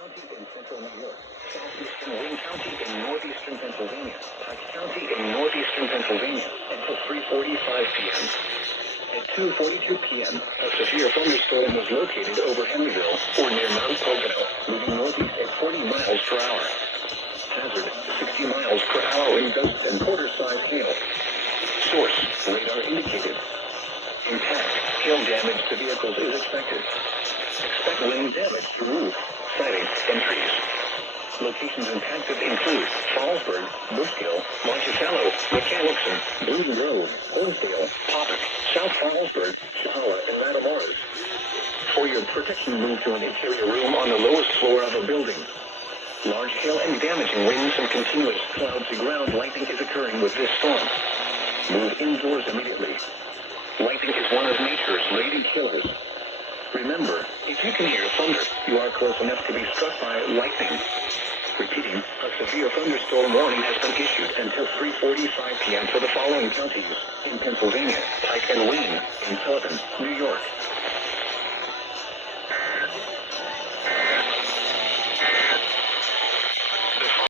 County in central New York, southeastern Wayne County in northeastern Pennsylvania, Pike County in northeastern Pennsylvania until 3:45 p.m. At 2:42 p.m., a severe thunderstorm was located over Henryville or near Mount Pocono, moving northeast at 40 miles per hour. Hazard, 60 miles per hour in gusts and quarter-size hail. Source, radar indicated. Impact, hail damage to vehicles is expected. Expect wind damage to roof, siding, and trees. Locations impacted include Fallsburg, Bushkill, Monticello, McCallickson, Blue Grove, Hornsdale, Poppet, South Fallsburg, Shawla, and Matamoros. For your protection, move to an interior room on the lowest floor of a building. Large hail and damaging winds and continuous clouds to ground lightning is occurring with this storm. Move indoors immediately. Lightning is one of nature's lady killers. Remember, if you can hear thunder, you are close enough to be struck by lightning. Repeating, a severe thunderstorm warning has been issued until 3:45 p.m. for the following counties in Pennsylvania, Pike and Wayne, and Sullivan, New York.